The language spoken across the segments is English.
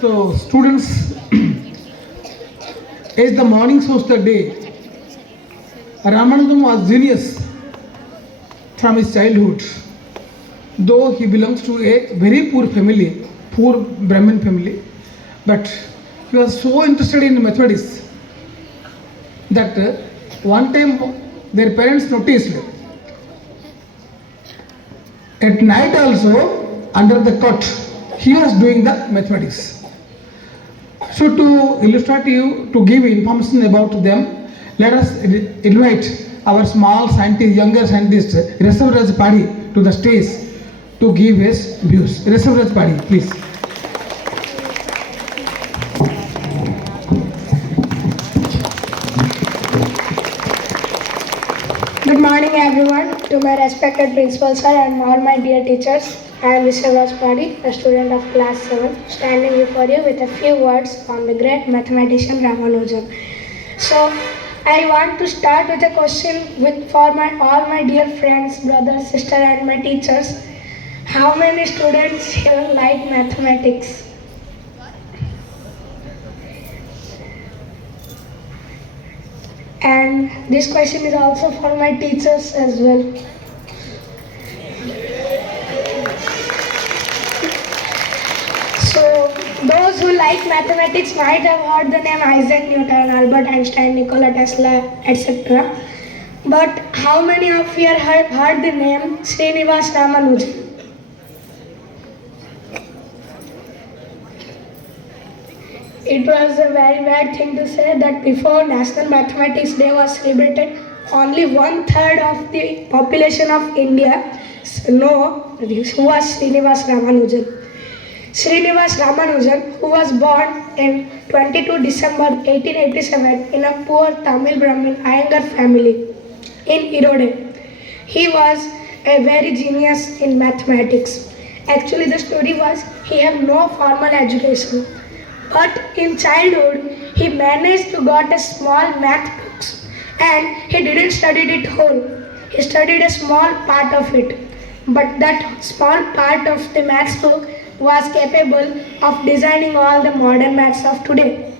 So students, as the morning shows the day, Ramanujam was genius from his childhood. Though he belongs to a very poor family, poor Brahmin family, but he was so interested in mathematics that one time their parents noticed at night also under the cot he was doing the mathematics. So to illustrate you, to give information about them, let us invite our small scientist, younger scientist, Resavraj Padi to the stage to give his views. Resavraj Padi, please. Good morning everyone, to my respected principal sir and all my dear teachers. I am Mr. Rajpadi, a student of class 7, standing before you with a few words on the great mathematician Ramanujan. So, I want to start with a question for all my dear friends, brothers, sisters and my teachers. How many students here like mathematics? And this question is also for my teachers as well. So, those who like mathematics might have heard the name Isaac Newton, Albert Einstein, Nikola Tesla, etc. But how many of you have heard the name Srinivas Ramanujan? It was a very bad thing to say that before National Mathematics Day was celebrated, only 1/3 of the population of India know who was Srinivas Ramanujan. Srinivas Ramanujan, who was born in 22 December 1887 in a poor Tamil Brahmin Iyengar family in Erode. He was a very genius in mathematics. Actually, the story was he had no formal education. But in childhood, he managed to got a small math books and he didn't study it whole. He studied a small part of it. But that small part of the maths book was capable of designing all the modern maths of today.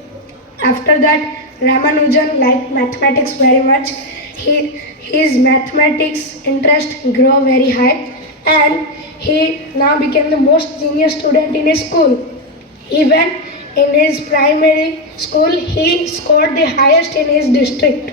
After that, Ramanujan liked mathematics very much. His mathematics interest grew very high and he now became the most genius student in his school. Even in his primary school, he scored the highest in his district.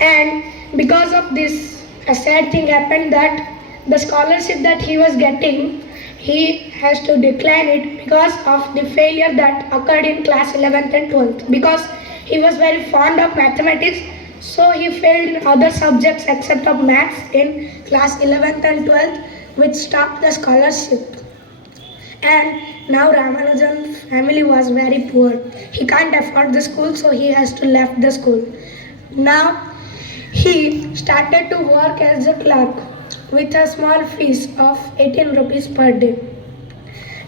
And because of this, a sad thing happened that the scholarship that he was getting, he has to decline it because of the failure that occurred in class 11th and 12th. Because he was very fond of mathematics, so he failed in other subjects except of maths in class 11th and 12th, which stopped the scholarship. And now Ramanujan's family was very poor. He can't afford the school, so he has to left the school. Now he started to work as a clerk with a small fees of 18 rupees per day.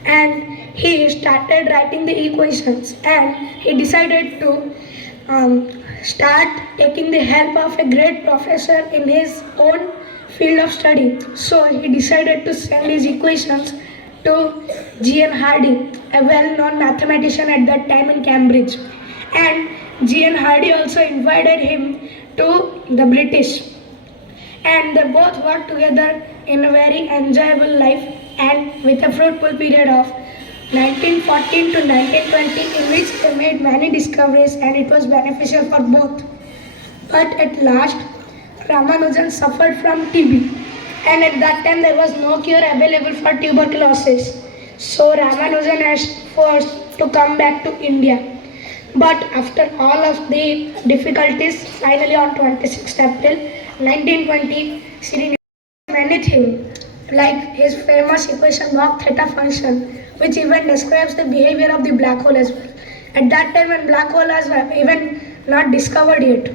And he started writing the equations and he decided to start taking the help of a great professor in his own field of study. So he decided to send his equations to G.N. Hardy, a well-known mathematician at that time in Cambridge. And G.N. Hardy also invited him to the British. And they both worked together in a very enjoyable life and with a fruitful period of 1914 to 1920 in which they made many discoveries and it was beneficial for both. But at last, Ramanujan suffered from TB. And at that time there was no cure available for tuberculosis. So Ramanujan was forced to come back to India. But after all of the difficulties, finally on 26th April 1920, Srinivas many things like his famous equation log theta function, which even describes the behavior of the black hole as well. At that time when black hole was even not discovered yet.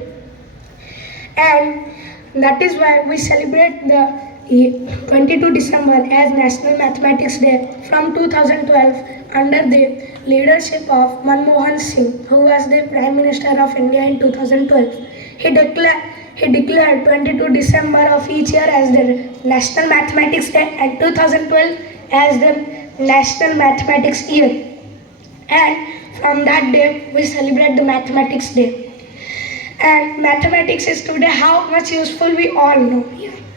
And that is why we celebrate the 22 December as National Mathematics Day from 2012 under the leadership of Manmohan Singh, who was the Prime Minister of India in 2012. He declared 22 December of each year as the National Mathematics Day and 2012 as the National Mathematics Year. And from that day, we celebrate the Mathematics Day. And mathematics is today how much useful we all know.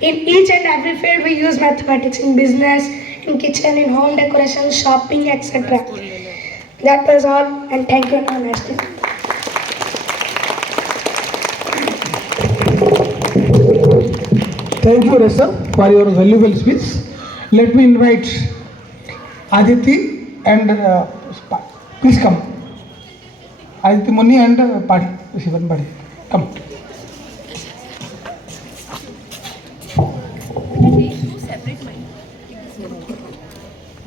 In each and every field we use mathematics, in business, in kitchen, in home decoration, shopping, etc. That was all, and thank you and have a nice day. Thank you, Resa, for your valuable speech. Let me invite Aditi and please come. Aditi Muni and Padi, Shivan Padi, come.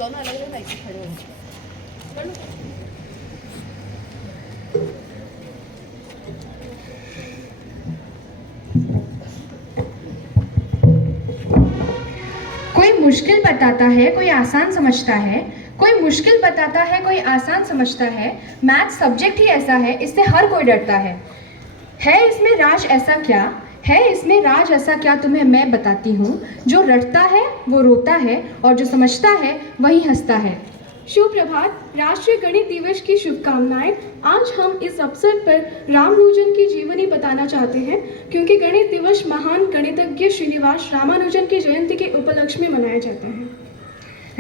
दोनों अलग अलग light से खड़े हो कोई मुश्किल बताता है, कोई आसान समझता है। कोई मुश्किल बताता है, कोई आसान समझता है। मैथ सब्जेक्ट ही ऐसा है, इससे हर कोई डरता है इसमें राज ऐसा क्या है, इसमें राज ऐसा क्या तुम्हें मैं बताती हूँ। जो रटता है वो रोता है, और जो समझता है वही हंसता है। शुभ प्रभात, राष्ट्रीय गणित दिवस की शुभकामनाएं। आज हम इस अवसर पर रामानुजन की जीवनी बताना चाहते हैं, क्योंकि गणित दिवस महान गणितज्ञ श्रीनिवास रामानुजन की जयंती के उपलक्ष्य में मनाया जाता है।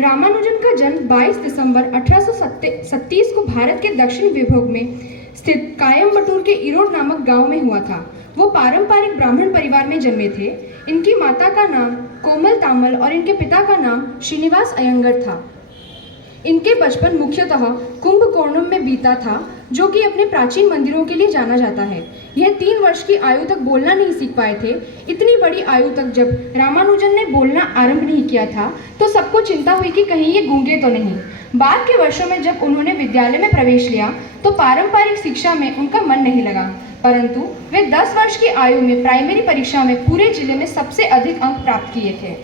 रामानुजन का जन्म 22 दिसंबर 1837 को भारत के दक्षिण विभाग में स्थित कायमबटूर के इरोड नामक गांव में हुआ था। वो पारंपरिक ब्राह्मण परिवार में जन्मे थे। इनकी माता का नाम कोमल तामल और इनके पिता का नाम श्रीनिवास अयंगर था। इनके बचपन मुख्यतः कुंभकोणम में बीता था, जो कि अपने प्राचीन मंदिरों के लिए जाना जाता है। यह 3 वर्ष की आयु तक बोलना नहीं सीख पाए थे। इतनी बड़ी आयु तक जब रामानुजन ने बोलना आरंभ नहीं किया था, तो सबको चिंता हुई कि कहीं ये गूंगे तो नहीं। बाद के वर्षों में जब उन्होंने विद्यालय में प्रवेश लिया, तो पारंपरिक शिक्षा में उनका मन नहीं लगा, परंतु वे 10 वर्ष की आयु में प्राइमरी परीक्षा में पूरे जिले में सबसे अधिक अंक प्राप्त किए थे।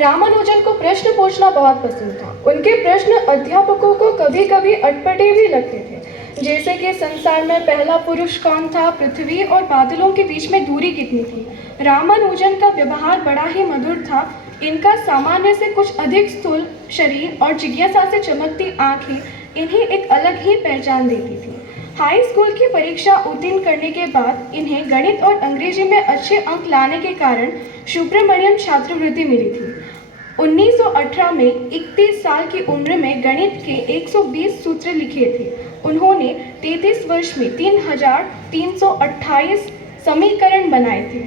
रामानुजन को प्रश्न पूछना बहुत पसंद था। उनके प्रश्न अध्यापकों को कभी कभी अटपटे भी लगते थे, जैसे कि संसार में पहला पुरुष कौन था, पृथ्वी और बादलों के बीच में दूरी कितनी थी। रामानुजन का व्यवहार बड़ा ही मधुर था। इनका सामान्य से कुछ अधिक स्थूल शरीर और जिज्ञासा से चमकती आंखें इन्हें एक अलग ही पहचान देती थी। हाई स्कूल की परीक्षा उत्तीर्ण करने के बाद इन्हें गणित और अंग्रेजी में अच्छे अंक लाने के कारण सुब्रमण्यम छात्रवृत्ति मिली थी। 1918 में 31 साल की उम्र में गणित के 120 सूत्र लिखे थे। उन्होंने 33 वर्ष में 3328 समीकरण बनाए थे।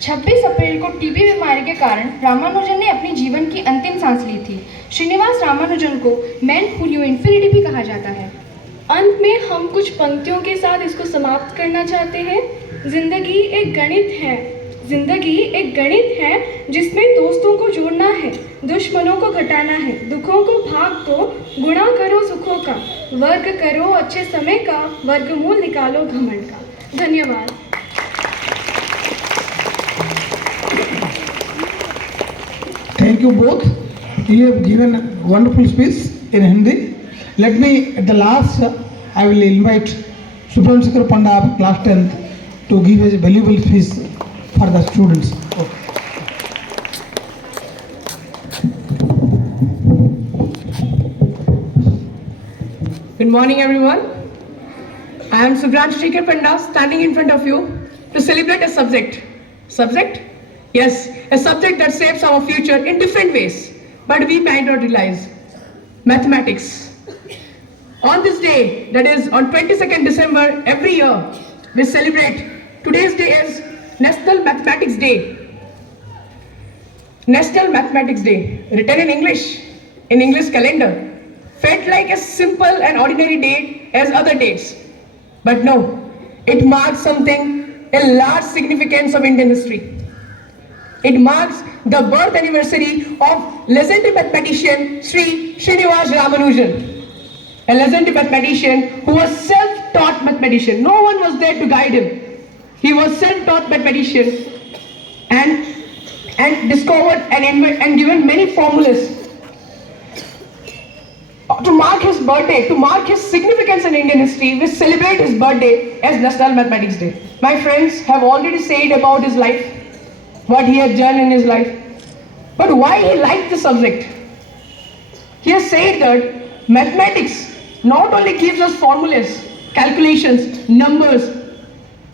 26 अप्रैल को टीबी बीमारी के कारण रामानुजन ने अपने जीवन की अंतिम सांस ली थी। श्रीनिवास रामानुजन को मैन हू न्यू इन्फिनिटी भी कहा जाता है। अंत में हम कुछ पंक्तियों के साथ इसको समाप्त करना चाहते हैं। जिंदगी एक गणित है, जिंदगी एक गणित है जिसमें दोस्तों को जोड़ना है, दुश्मनों को घटाना है, दुखों को भाग दो, गुणा करो सुखों का, वर्ग करो अच्छे समय का, वर्गमूल निकालो घमंड का। धन्यवाद। Thank you both. You have given a wonderful speech in Hindi. Let me, at the last, I will invite Subrahmanyam Panda, class 10th, to give a valuable speech for the students. Okay. Good morning, everyone. I am Subrahmanyam Panda, standing in front of you to celebrate a subject. Subject? Yes, a subject that shapes our future in different ways, but we might not realize. Mathematics. On this day, that is on 22nd December every year, we celebrate today's day as National Mathematics Day. National Mathematics Day, written in English calendar, felt like a simple and ordinary date as other dates. But no, it marks something, a large significance of Indian history. It marks the birth anniversary of legendary mathematician Sri Srinivas Ramanujan. A legendary mathematician who was self-taught mathematician. No one was there to guide him. He was self-taught mathematician and discovered and given many formulas. To mark his birthday, to mark his significance in Indian history, we celebrate his birthday as National Mathematics Day. My friends have already said about his life, what he has done in his life. But why he liked the subject? He has said that mathematics not only gives us formulas, calculations, numbers,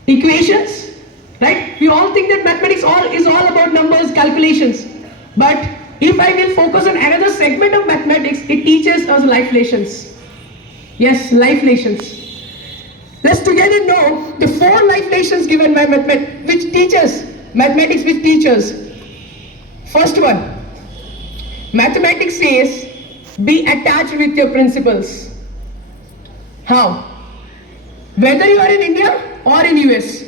equations, right? We all think that mathematics is all about numbers, calculations. But if I will focus on another segment of mathematics, it teaches us life lessons. Yes, life lessons. Let's together know the 4 life lessons given by mathematics, which teaches mathematics, which teaches. First one, mathematics says, be attached with your principles. How? Whether you are in India or in US,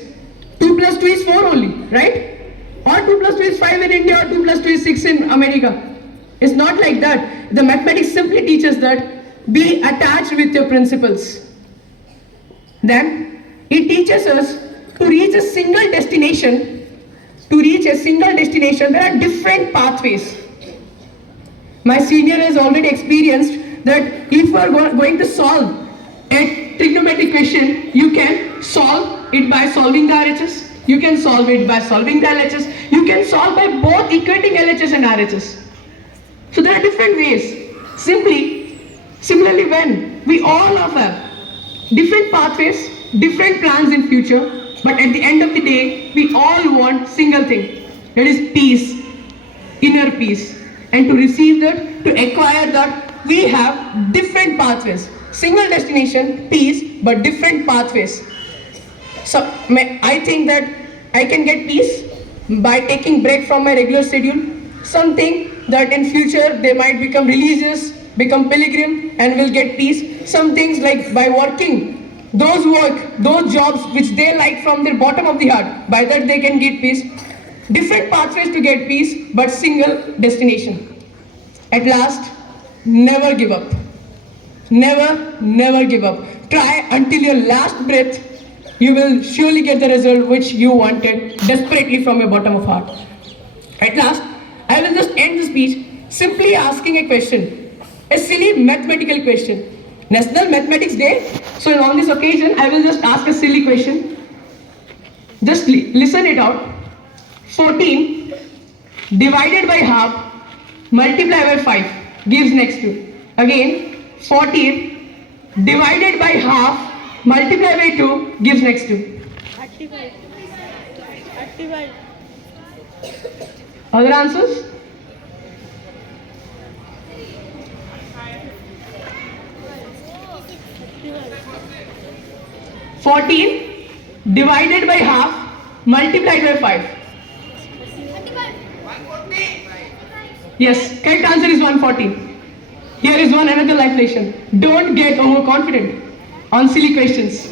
2 plus 2 is 4 only, right? Or 2 plus 2 is 5 in India, or 2 plus 2 is 6 in America. It's not like that. The mathematics simply teaches that be attached with your principles. Then it teaches us to reach a single destination. There are different pathways. My senior has already experienced that if you are going to solve a trigonometric question, you can solve it by solving the RHS. You can solve it by solving the LHS. You can solve by both equating LHS and RHS. So there are different ways. Similarly, when we all have different pathways, different plans in future, but at the end of the day, we all want single thing, that is peace, inner peace. And to receive that, to acquire that, we have different pathways. Single destination, peace, but different pathways. So I think that I can get peace by taking break from my regular schedule, something that in future they might become religious, become pilgrim, and will get peace. Some things like by working those jobs which they like from their bottom of the heart, by that they can get peace. Different pathways to get peace, but single destination. At last, never give up. Never give up. Try until your last breath. You will surely get the result which you wanted desperately from your bottom of heart. At last, I will just end the speech simply asking a question, a silly mathematical question. National Mathematics Day. So on this occasion, I will just ask a silly question. Just listen it out. 14 divided by half multiplied by 5 gives next to. Again, 14 divided by half multiplied by 2 gives next to. Other answers? "14 divided by half multiplied by 5. Yes, correct answer is 140. Here is another life lesson. Don't get overconfident on silly questions.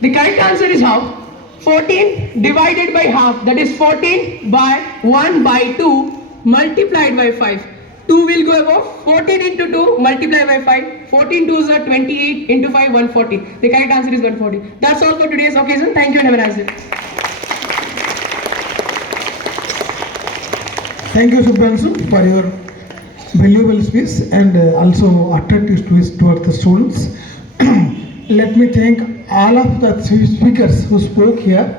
The correct answer is how? 14 divided by half, that is 14 by 1 by 2 multiplied by 5. 2 will go above, 14 into 2 multiplied by 5. 14 2s are 28 into 5, 140. The correct answer is 140. That's all for today's occasion. Thank you and have a nice day. Thank you, Subhranshu, for your valuable speech and also attractive speech towards the students. Let me thank all of the speakers who spoke here.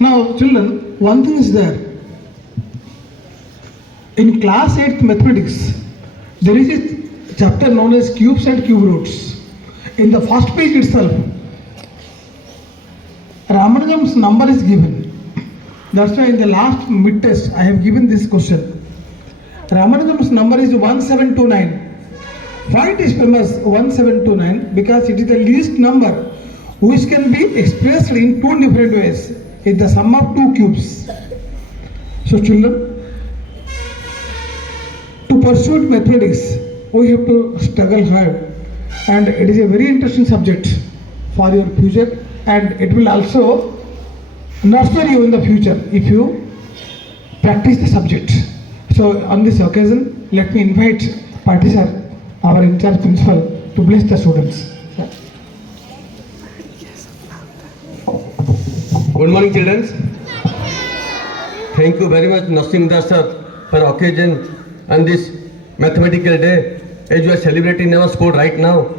Now, children, one thing is there. In class 8th mathematics, there is a chapter known as cubes and cube roots. In the first page itself, Ramanujan's number is given. That's why in the last mid-test, I have given this question. Ramanujan's number is 1729. Why it is famous 1729? Because it is the least number which can be expressed in two different ways. It's the sum of two cubes. So children, to pursue mathematics, we have to struggle hard, and it is a very interesting subject for your future, and it will also nurture you in the future if you practice the subject. So on this occasion, let me invite Pathi sir, our in-charge principal, to bless the students. Good morning, children. Thank you very much, Nasimdar sir, for occasion on this mathematical day as you are celebrating our school right now.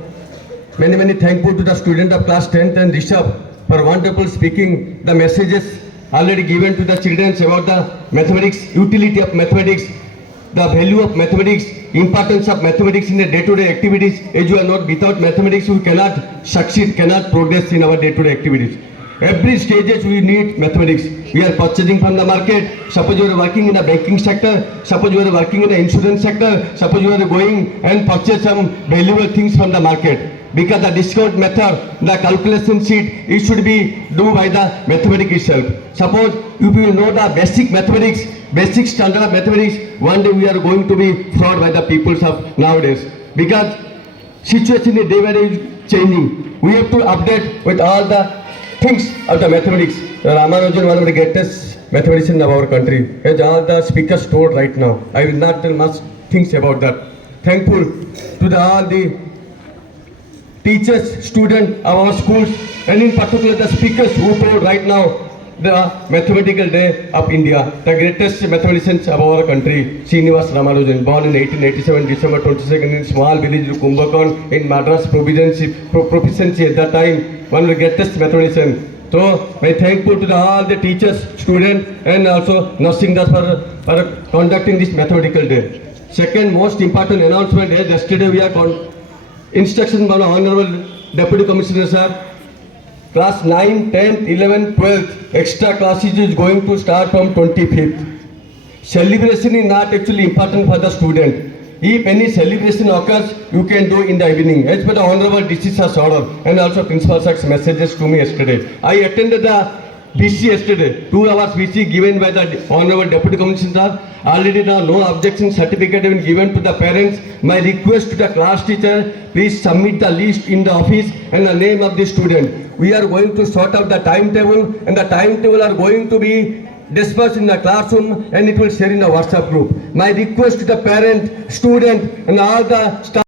Many thankful to the student of class 10th and Rishabh for wonderful speaking the messages already given to the children about the mathematics, utility of mathematics, the value of mathematics, importance of mathematics in the day-to-day activities. As you are not, without mathematics we cannot succeed, cannot progress in our day-to-day activities. Every stages we need mathematics. We are purchasing from the market. Suppose you are working in the banking sector, suppose you are working in the insurance sector, suppose you are going and purchase some valuable things from the market. Because the discount method, the calculation sheet, it should be done by the mathematics itself. Suppose if you will know the basic mathematics, basic standard of mathematics, one day we are going to be fraud by the peoples of nowadays. Because situation is day by day changing. We have to update with all the things of the mathematics. Ramanujan, one of the greatest mathematicians of our country, as all the speakers told right now. I will not tell much things about that. Thankful to all the teachers, students of our schools, and in particular the speakers who told right now the Mathematical Day of India, the greatest mathematicians of our country, Srinivas Ramanujan, born in 1887, December 22nd, in small village Kumbhakorn in Madras proficiency at that time, one of the greatest mathematicians. So, I thankful to all the teachers, students, and also nursing staff for conducting this Mathematical Day. Second most important announcement is yesterday we are instruction from the Honorable Deputy Commissioner Sir. Class 9, 10th, 11th, 12th, extra classes is going to start from 25th. Celebration is not actually important for the student. If any celebration occurs, you can do in the evening. As per the Honorable DC Sir's order and also Principal Sir's messages to me yesterday. I attended the BC yesterday, 2 hours BC given by the Honorable Deputy Commissioner. Already now no objection certificate has been given to the parents. My request to the class teacher, please submit the list in the office and the name of the student. We are going to sort out the timetable, and the timetable are going to be dispersed in the classroom and it will share in the WhatsApp group. My request to the parent, student and all the staff